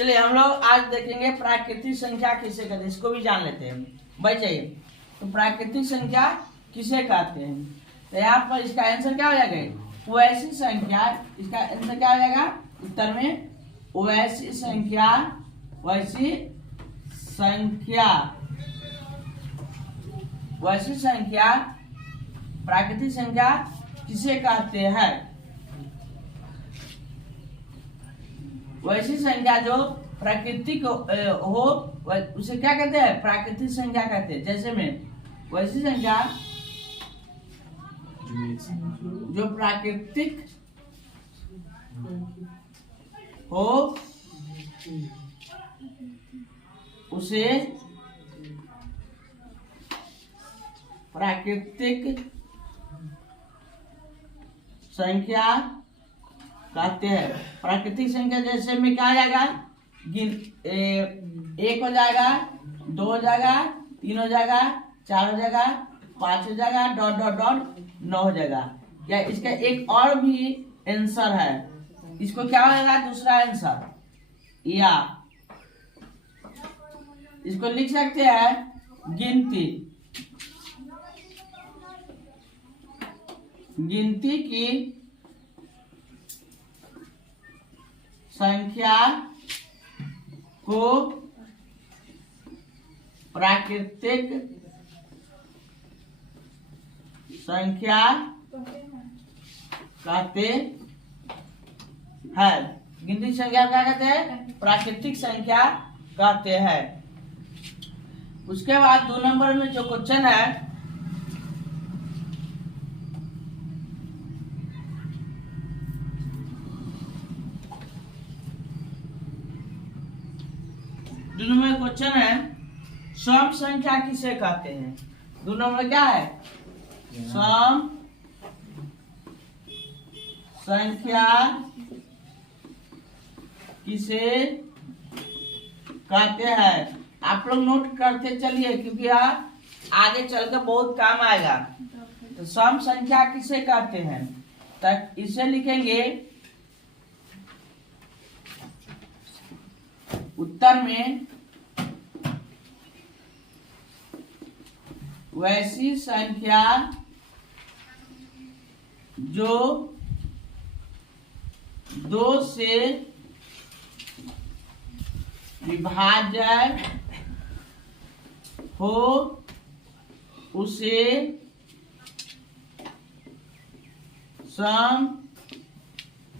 चलिए हम लोग आज देखेंगे प्राकृतिक संख्या किसे कहते हैं, इसको भी जान लेते हैं। भाई चाहिए तो प्राकृतिक संख्या किसे कहते हैं, तो यहाँ पर इसका आंसर क्या हो जाएगा, वैसी संख्या। इसका आंसर क्या हो जाएगा उत्तर में, वैसी संख्या। वैसी संख्या, वैसी संख्या प्राकृतिक संख्या किसे कहते हैं। वैसी संख्या जो प्राकृतिक हो उसे क्या कहते हैं, प्राकृतिक संख्या कहते हैं। जैसे में वैसी संख्या जो प्राकृतिक हो उसे प्राकृतिक संख्या कहते हैं। प्राकृतिक संख्या जैसे में क्या आ जाएगा, एक हो जाएगा, दो हो जाएगा, तीन हो जाएगा, चार हो जाएगा, पांच हो जाएगा, डॉट डॉट डॉट 9 हो जाएगा। या इसका एक और भी आंसर है, इसको क्या हो जाएगा दूसरा आंसर, या इसको लिख सकते हैं गिनती। गिनती की संख्या को प्राकृतिक संख्या कहते हैं। गिनती संख्या क्या कहते हैं, प्राकृतिक संख्या कहते हैं। उसके बाद 2 नंबर में जो क्वेश्चन है, दोनों में क्वेश्चन है सम संख्या किसे कहते हैं। दोनों में क्या है, सम संख्या किसे कहते हैं। आप लोग नोट करते चलिए क्योंकि यहाँ आगे चलकर बहुत काम आएगा। तो सम संख्या किसे कहते हैं, तक इसे लिखेंगे उत्तर में, वैसी संख्या जो 2 से विभाज्य हो उसे सम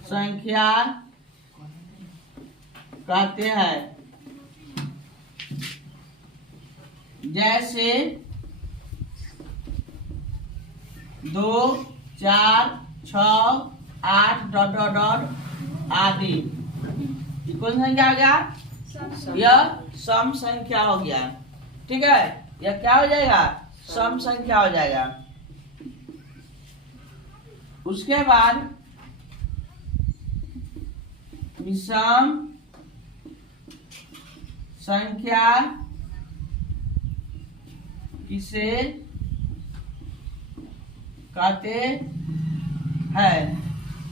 संख्या कहते हैं। जैसे 2, 4, 6, 8 डॉट डॉट डॉट आदि। कौन संख्या हो गया, यह सम संख्या हो गया। ठीक है, यह क्या हो जाएगा, सम संख्या हो जाएगा। उसके बाद विषम संख्या किसे कहते हैं,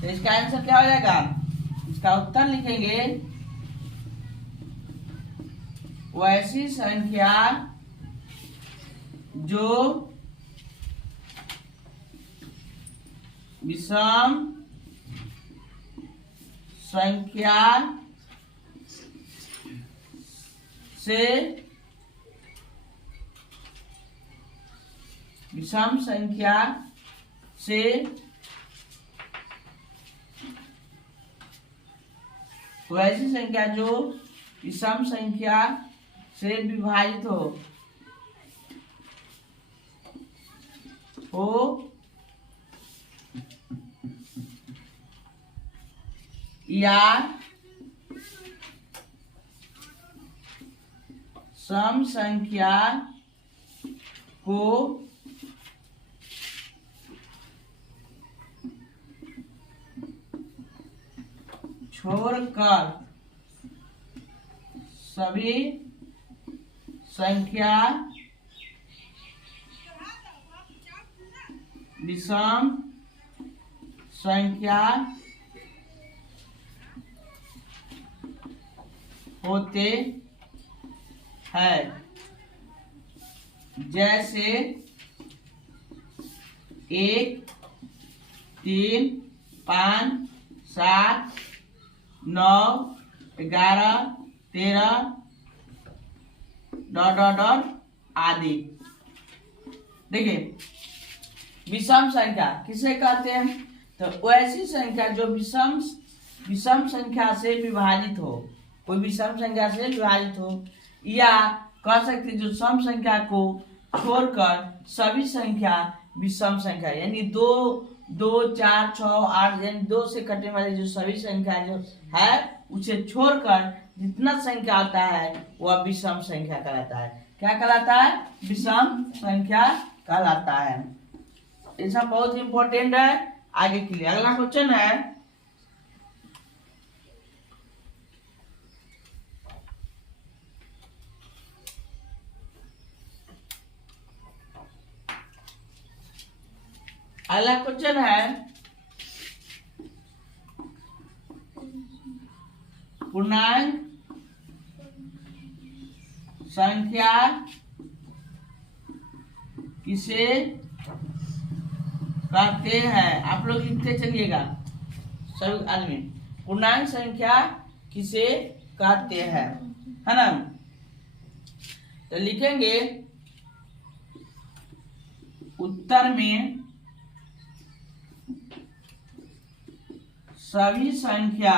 तो इसका आंसर क्या हो जाएगा, इसका उत्तर लिखेंगे वैसी संख्या जो विषम संख्या से विषम संख्या से वैसी संख्या जो विषम संख्या से विभाजित हो या सम संख्या को छोड़कर सभी संख्या विषम संख्या होते हैं, जैसे 1, 3, 5, 7, 9, 11, 13 डॉट आदि। देखिए विषम संख्या किसे कहते हैं? तो ऐसी संख्या जो विषम संख्या से विभाजित हो, कोई विषम संख्या से विभाजित हो, या कह सकते जो सम संख्या को छोड़कर सभी संख्या विषम संख्या, यानी 2, 4, 6, 8 यानी 2 से कटने वाली जो सभी संख्या जो है उसे छोड़कर जितना संख्या होता है वह विषम संख्या कहलाता है। क्या कहलाता है? विषम संख्या कहलाता है। ऐसा बहुत इंपॉर्टेंट है आगे के लिए। अगला क्वेश्चन है, अगला क्वेश्चन है पूर्णांक संख्या किसे कहते हैं? आप लोग लिखते चलिएगा सभी आदमी। पूर्णांक संख्या किसे कहते हैं, है ना? तो लिखेंगे उत्तर में सभी संख्या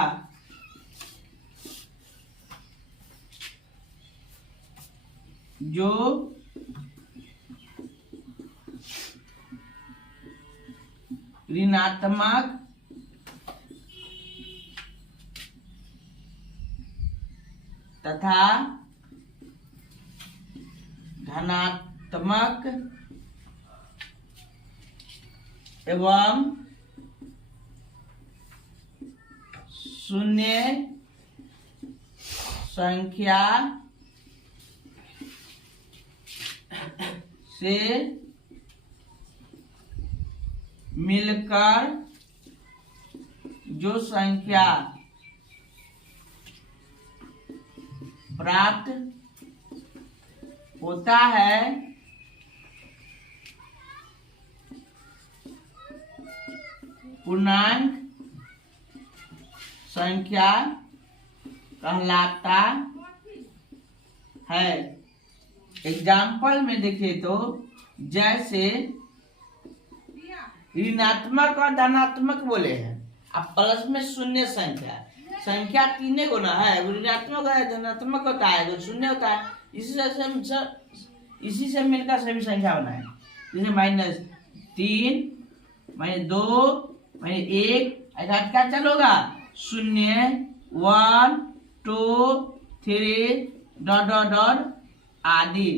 जो ऋणात्मक तथा धनात्मक एवं शून्य संख्या से मिलकर जो संख्या प्राप्त होता है पूर्णांक संख्या कहलाता है। एग्जाम्पल में देखें तो जैसे ऋणात्मक और धनात्मक बोले हैं, अब प्लस में शून्य संख्या 3 गुना है, वो ऋणात्मक है, धनात्मक होता है, वो शून्य होता है। इसी से मिलकर सभी संख्या बना है। जैसे -3, -2, -1 ऐसा क्या चलोगा? 0, 1, 2, 3 डॉट आदि।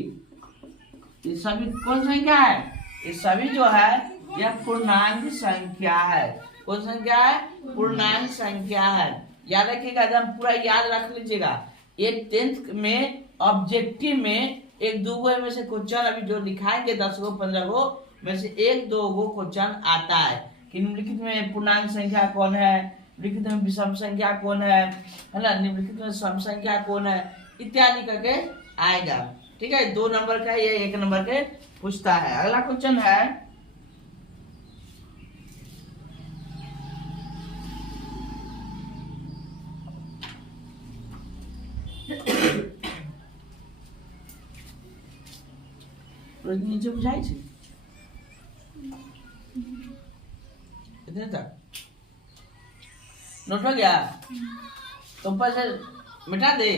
ये सभी कौन संख्या है? ये सभी जो है यह पूर्णांक संख्या है। कौन संख्या है? पूर्णांक संख्या है। याद रखिएगा, एकदम पूरा याद रख लीजिएगा। ये 10th में ऑब्जेक्टिव में 1-2 में से क्वेश्चन अभी जो दिखाएंगे 10 गो 15 गो में से 1-2 गो क्वेश्चन आता है कि निम्नलिखित में पूर्णांक संख्या कौन है, निम्नलिखित में विषम संख्या कौन है ना, निम्नलिखित में सम संख्या कौन है इत्यादि करके आएगा। ठीक है, 2 नंबर का ये 1 नंबर के पूछता है। अगला क्वेश्चन है नीचे बुझाई छे इतने तक नोट हो गया तो ऊपर से मिटा दे।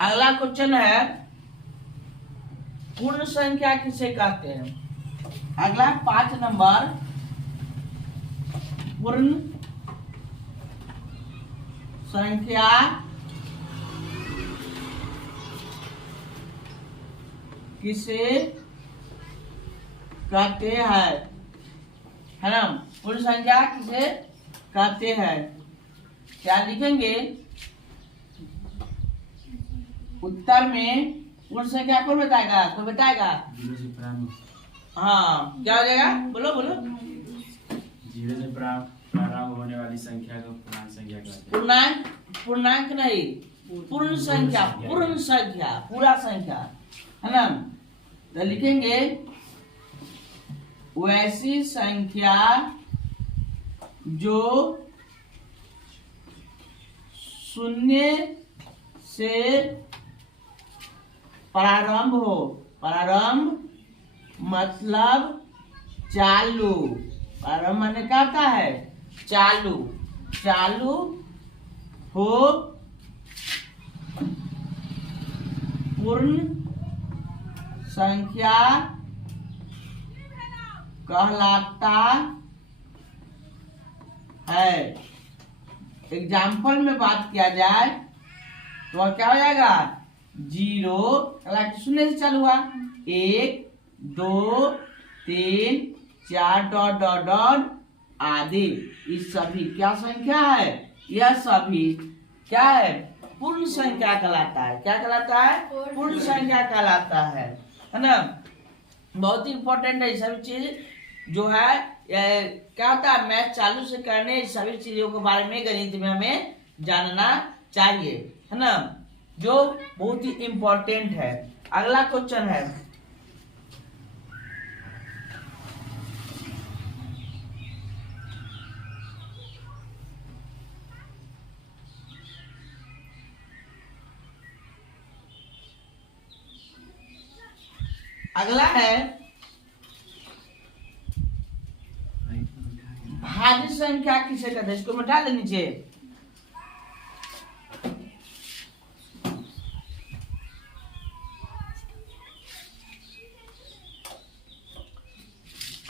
अगला क्वेश्चन है पूर्ण संख्या किसे कहते हैं? अगला 5 नंबर पूर्ण संख्या किसे कहते हैं, है ना? पूर्ण संख्या किसे कहते हैं? क्या लिखेंगे? उत्तर में पूर्ण संख्या कौन बताएगा, कोई बताएगा? हाँ, क्या हो जाएगा, बोलो बोलो। जीरो से प्रारंभ होने वाली संख्या को पूर्णांक संख्या कहते हैं। पूर्णांक नहीं, पूर्ण संख्या, पूर्ण संख्या, पूरा संख्या है ना। तो लिखेंगे वैसी संख्या जो शून्य से प्रारंभ हो, प्रारंभ मतलब चालू, प्रारंभ माने क्या होता है, चालू, चालू हो पूर्ण संख्या कहलाता है। एग्जाम्पल में बात किया जाए तो क्या हो जाएगा, जीरो शून्य से चालू हुआ, 1 2 3 4 डॉट डॉट डॉट आदि, इस सभी क्या संख्या है, यह सभी क्या है, पूर्ण संख्या कहलाता है। क्या कहलाता है, पूर्ण संख्या कहलाता है ना। बहुत ही इंपॉर्टेंट है सभी चीज जो है, क्या होता है, मैथ चालू से करने सभी चीजों के बारे में गणित में हमें जानना चाहिए, है ना, जो बहुत ही इंपॉर्टेंट है। अगला क्वेश्चन है, अगला है भाज्य संख्या किसे कहते हैं, इसको मिटा दे नीचे।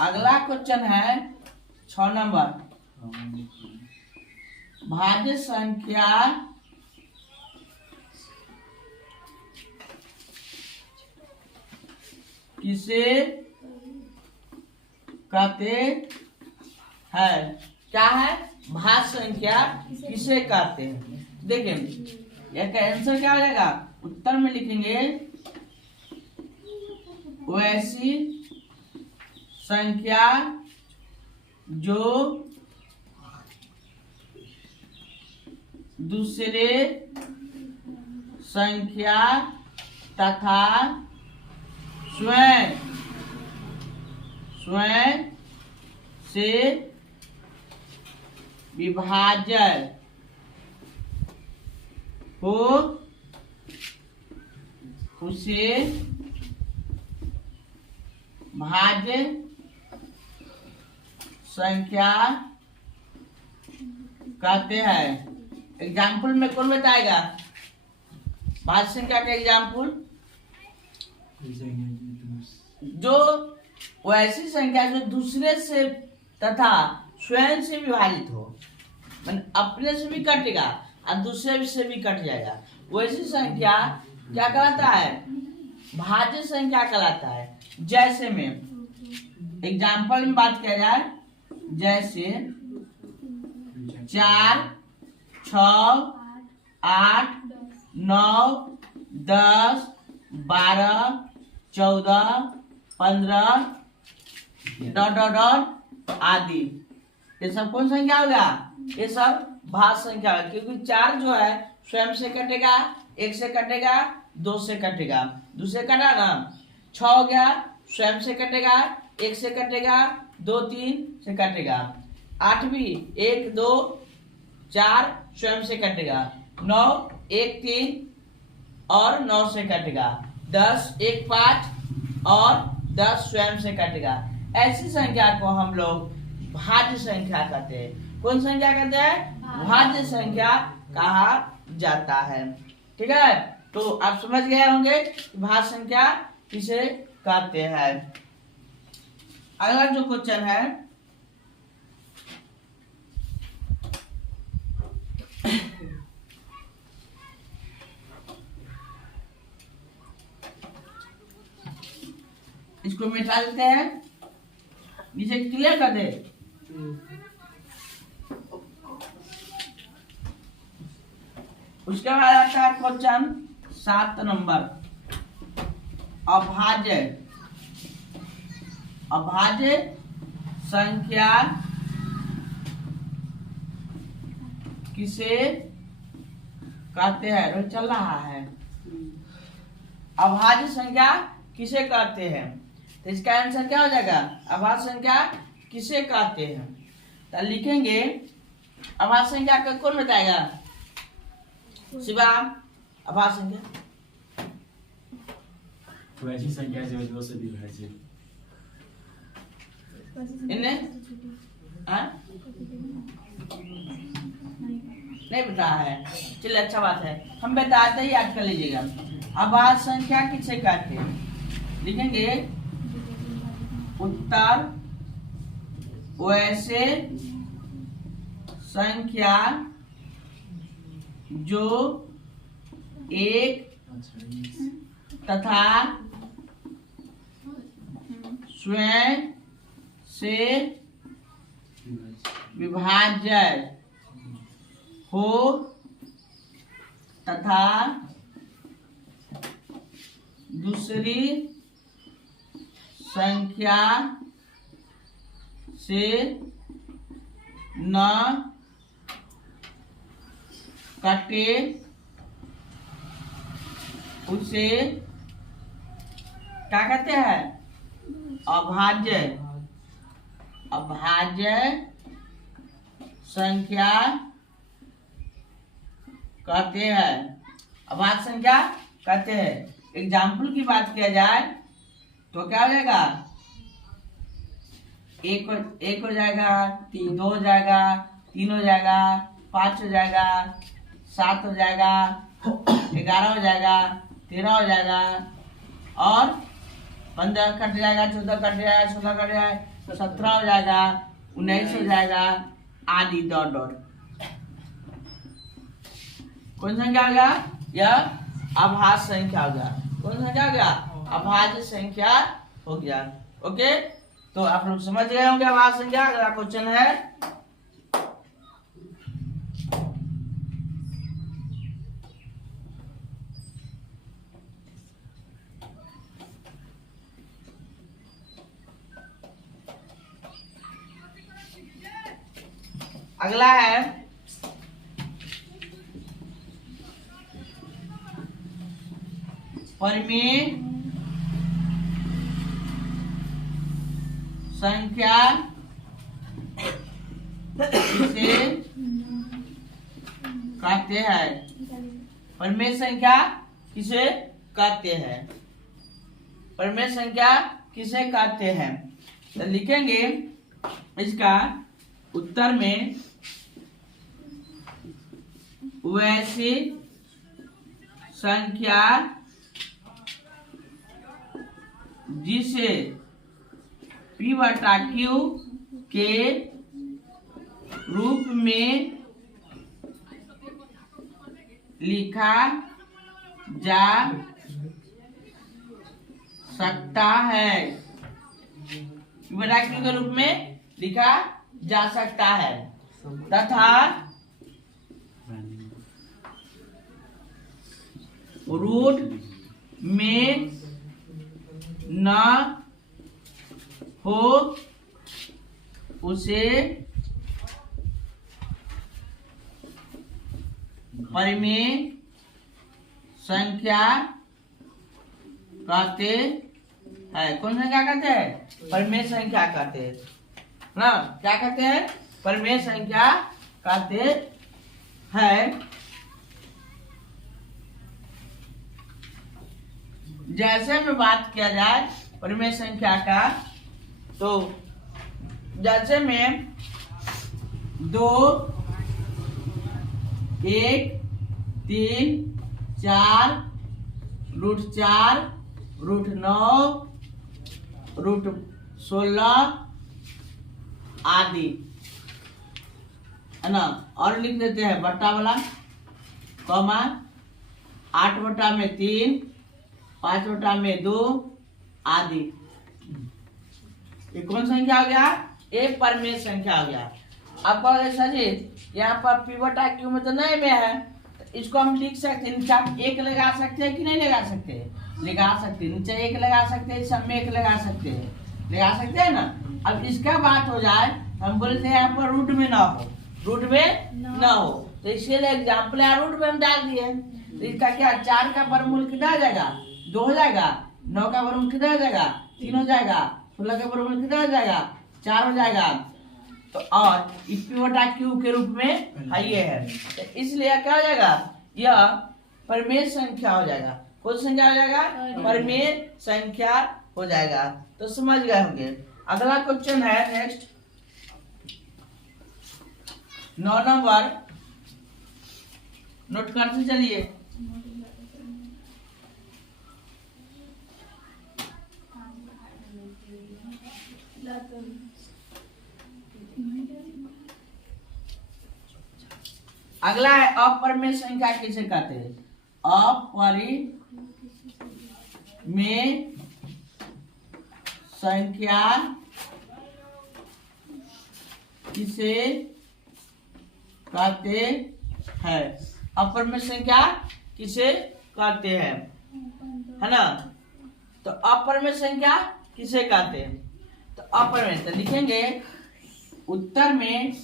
अगला क्वेश्चन है 6 नंबर, भाज्य संख्या किसे कहते हैं, क्या है, भाज्य संख्या किसे कहते हैं। देखें इसका आंसर क्या हो जाएगा, उत्तर में लिखेंगे वैसी संख्या जो दूसरे संख्या तथा स्वयं से विभाज्य हो उसे भाज्य संख्या कहते हैं। एग्जाम्पल में कौन बताएगा भाज्य संख्या का एग्जाम्पल, जो वैसी संख्या जो दूसरे से तथा स्वयं से विभाजित हो, मतलब अपने से भी कटेगा और दूसरे से भी कट जाएगा, वैसी संख्या क्या कहलाता है, भाज्य संख्या कहलाता है। जैसे में एग्जाम्पल में बात किया जाए, जैसे 4 6 8 9 10 12 14 15 डॉट डॉट डॉट आदि, ये सब कौन संख्या होगा, ये सब भाज्य संख्या होगा। क्योंकि 4 जो है स्वयं से कटेगा, 1 से कटेगा, 2 से कटेगा, दूसरे कटा ना, 6 हो गया स्वयं से कटेगा, 1 से कटेगा, 2 3 से कटेगा, 8 भी 1 2 4 स्वयं से कटेगा, 9 1 3 और 9 से कटेगा, 10 1 5 और 10 स्वयं से कटेगा। ऐसी संख्या को हम लोग भाज्य संख्या कहते हैं। कौन संख्या कहते हैं, भाज्य संख्या कहा जाता है। ठीक है, तो आप समझ गए होंगे भाज्य संख्या किसे कहते हैं। अगला जो क्वेश्चन है, इसको मिटा देते हैं, नीचे क्लियर कर दे। उसके बाद आता है क्वेश्चन 7 नंबर अभाज्य संख्या किसे कहते हैं? रोज चल रहा है। अभाज्य संख्या किसे कहते हैं? तो इसका आंसर क्या हो जाएगा? अभाज्य संख्या किसे कहते हैं? तो लिखेंगे अभाज्य संख्या का कौन बताएगा? शिवा, अभाज्य संख्या वैसी संख्या जो 2 से विभाजित। इन्हें नहीं बता है, चलिए अच्छा बात है, हम बताते ही याद कर लीजिएगा। अभाज्य संख्या किसे कहते हैं? लिखेंगे उत्तर वैसे संख्या जो एक तथा स्वयं से विभाज्य हो तथा दूसरी संख्या से न कटे उसे क्या कहते हैं? अभाज्य संख्या कहते हैं। अभाज्य संख्या कहते हैं। एग्जाम्पल की बात किया जाए तो क्या हो जाएगा? एक हो जाएगा, 2 हो जाएगा, 3 हो जाएगा, 5 हो जाएगा, 7 हो जाएगा, 11 हो जाएगा, 13 हो जाएगा और 15 कट जाएगा, 14 कट जाएगा, 16 कट जाएगा, 17 हो जाएगा, 19 हो जाएगा आदि डॉट डॉट। कौन संख्या हो गया? यह अभाज्य संख्या हो गया। कौन संख्या हो गया? अभाज्य संख्या हो गया। ओके, तो आप लोग समझ गए होंगे अभाज्य संख्या। अगला क्वेश्चन है अगला है परिमेय संख्या किसे कहते हैं? परिमेय संख्या किसे कहते हैं? परिमेय संख्या किसे कहते हैं? तो लिखेंगे इसका उत्तर में वैसी संख्या जिसे P/Q के रूप में लिखा जा सकता है। P/Q के रूप में लिखा जा सकता है तथा रूट में न हो उसे परिमेय संख्या कहते हैं। कौन संख्या कहते हैं? परिमेय संख्या कहते हैं ना। क्या कहते हैं? परिमेय संख्या कहते हैं। जैसे में बात किया जाए परिमेय संख्या का, तो जैसे में 2, 1, 3, 4, √4, √9, √16 आदि है ना। और लिख देते हैं बट्टा वाला, कॉमा 8/3, 5/2 आदि। ये कौन संख्या हो गया? एक परिमेय संख्या हो गया। अब कहोगे सर जी यहाँ पर P/Q में तो नहीं में है, इसको हम लिख सकते हैं, नीचे आप एक लगा सकते हैं कि नहीं लगा सकते हैं? लगा सकते हैं, नीचे एक लगा सकते हैं, सब में एक लगा सकते हैं ना। अब इसका बात हो जाए, हम बोलते हैं यहाँ पर रूट में ना हो, रूट में ना हो, तो इसीलिए एग्जाम्पल यहाँ रूट में हम डाल दिए। तो इसका क्या, 4 का वर्गमूल कितना हो जाएगा? 2 हो जाएगा। 9 का वर्गमूल कितना हो जाएगा? 3 हो जाएगा। 16 का वर्गमूल कितना हो जाएगा? 4 हो जाएगा। तो और P बटा Q के रूप में है ये है, तो इसलिए क्या हो जाएगा? यह परिमेय संख्या हो जाएगा। कौन संख्या हो जाएगा? परिमेय संख्या हो जाएगा। तो समझ गए होंगे। अगला क्वेश्चन है नेक्स्ट 9 नंबर, नोट करते चलिए। अगला है अपरिमेय संख्या किसे कहते हैं? अपरिमेय संख्या किसे कहते हैं? अपरिमेय संख्या किसे कहते हैं, है ना। तो अपरिमेय संख्या किसे कहते हैं? तो अपरिमेय, तो लिखेंगे उत्तर में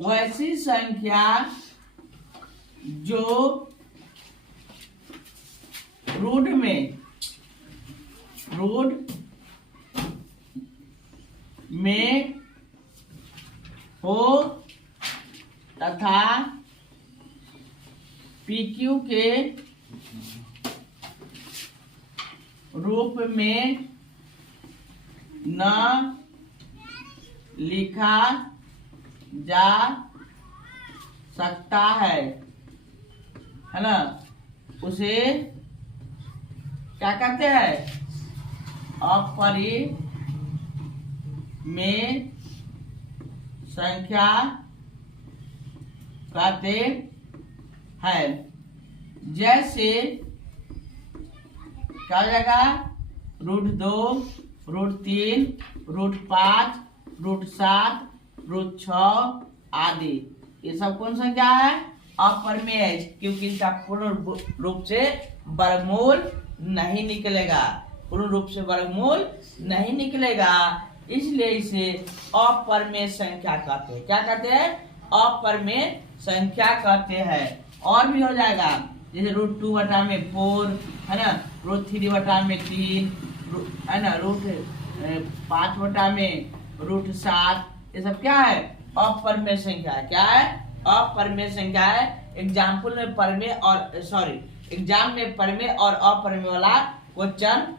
वैसी संख्या जो रूट में हो तथा PQ के रूप में न लिखा जा सकता है ना, उसे क्या कहते हैं? अपरिमेय संख्या कहते हैं। जैसे क्या हो जाएगा? √2, √3, √5, √7, √6 आदि। ये सब कौन संख्या है? अपरिमेय है, क्योंकि इनका पूर्ण रूप से वर्गमूल नहीं निकलेगा, पूर्ण रूप से वर्गमूल नहीं निकलेगा, इसलिए इसे अपरिमेय संख्या कहते हैं। क्या कहते हैं? अपरिमेय संख्या कहते हैं। और भी हो जाएगा, जैसे √2 बटा में 4, है ना, √3 बटा में 3, है ना, √5 बटा में √7, ये सब क्या है? अपरिमेय संख्या है। क्या है? अपरिमेय संख्या है। एग्जाम्पल में परिमेय और एग्जाम में परिमेय और अपरिमेय वाला क्वेश्चन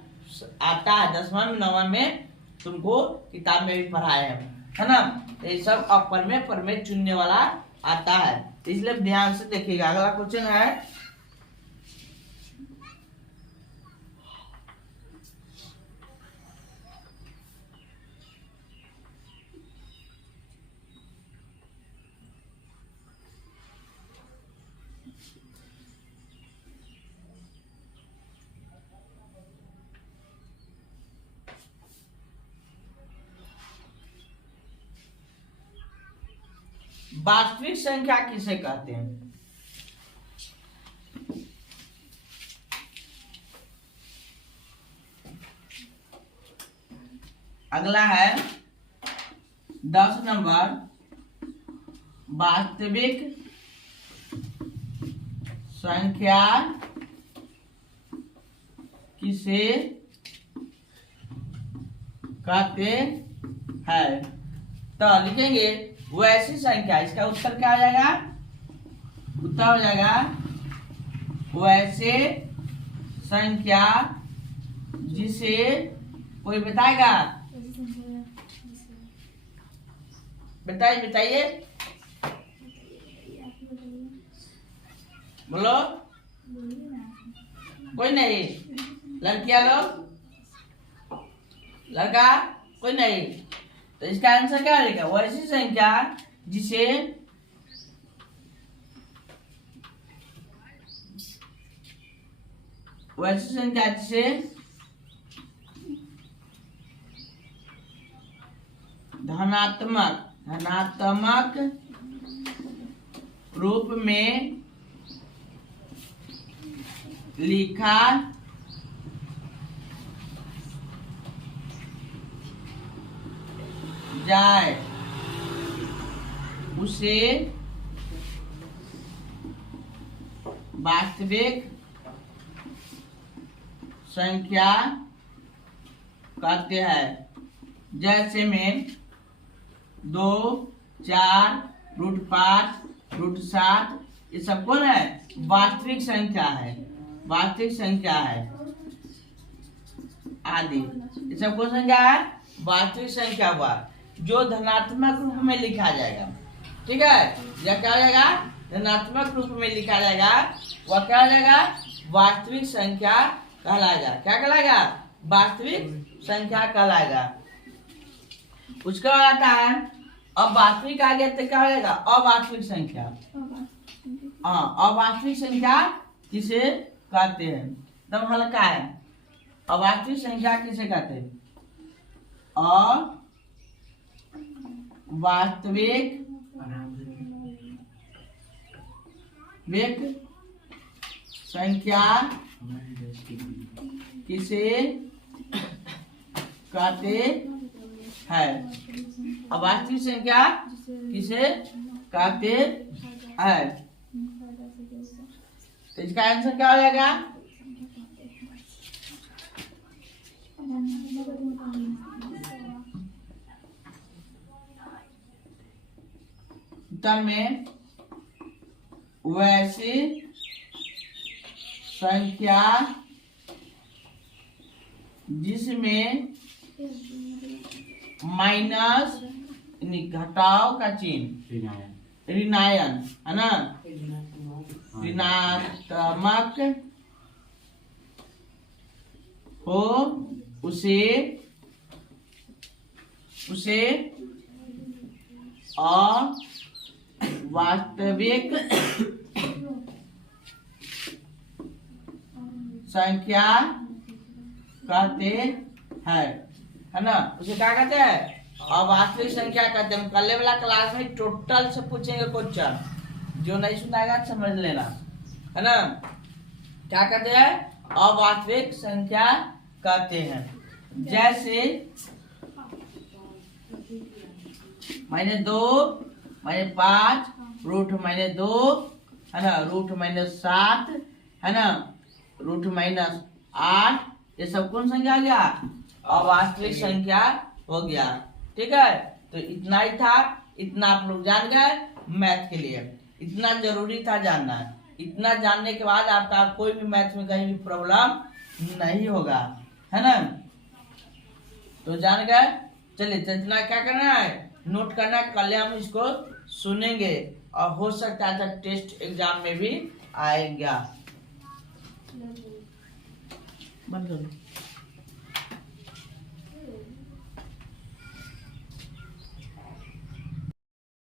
आता है। 10वां में 9वां में तुमको किताब में भी पढ़ाए हैं, है ना। ये सब अपरिमेय परिमेय चुनने वाला आता है, इसलिए ध्यान से देखिएगा। अगला क्वेश्चन है वास्तविक संख्या किसे कहते हैं? अगला है 10 नंबर, वास्तविक संख्या किसे कहते हैं? तो लिखेंगे वैसी संख्या, इसका उत्तर क्या हो जाएगा? उत्तर हो जाएगा वैसे संख्या जिसे, कोई बताएगा? बताइए बोलो। कोई नहीं? लड़कियां लोग, लड़का कोई नहीं? तो इसका आंसर क्या रहेगा? वैसी संख्या जिसे धनात्मक रूप में लिखा जाए उसे वास्तविक संख्या कहते हैं। जैसे में 2, 4, √5, √7 ये सब कौन है? वास्तविक संख्या है, वास्तविक संख्या है आदि। ये सब कौन संख्या है? वास्तविक संख्या हुआ जो धनात्मक रूप में लिखा जाएगा। ठीक है, यह क्या हो जाएगा? धनात्मक रूप में लिखा जाएगा, वह क्या हो जाएगा? वास्तविक संख्या कहलाएगा। क्या कहलाएगा? वास्तविक संख्या कहलाएगा। उसके बाद आता है अब वास्तविक आ गया तो क्या हो जाएगा? अवास्तविक संख्या। हाँ, अवास्तविक संख्या किसे कहते हैं? एकदम हल्का है। अवास्तविक संख्या किसे कहते हैं? अवास्तविक संख्या किसे कहते हैं? अवास्तविक संख्या किसे कहते हैं? तो इसका आंसर क्या हो जाएगा? उत्तर में वैसी संख्या जिसमें माइनस घटाव का चिन्ह, ऋणायन है ना, ऋणात्मक हो उसे अवास्तविक संख्या कहते हैं, है ना। उसे क्या कहते हैं? अवास्तविक संख्या कहते हैं। कल वाला क्लास में टोटल से पूछेंगे क्वेश्चन, जो नहीं सुनाएगा समझ लेना, है ना। क्या कहते हैं? अवास्तविक संख्या कहते हैं। जैसे -2, -5, √-2 है ना, √-7 है ना, √-8 ये सब कौन संख्या आ गया? अवास्तविक संख्या हो गया। ठीक है, तो इतना ही था, इतना आप लोग जान गए मैथ के लिए। इतना जरूरी था जानना। इतना जानने के बाद आपका कोई भी मैथ में कहीं भी प्रॉब्लम नहीं होगा, है ना। तो जान गए। चलिए, तो इतना क्या करना है? नोट करना। कल हम इसको सुनेंगे और हो सकता है टेस्ट एग्जाम में भी आएगा। बंद करो।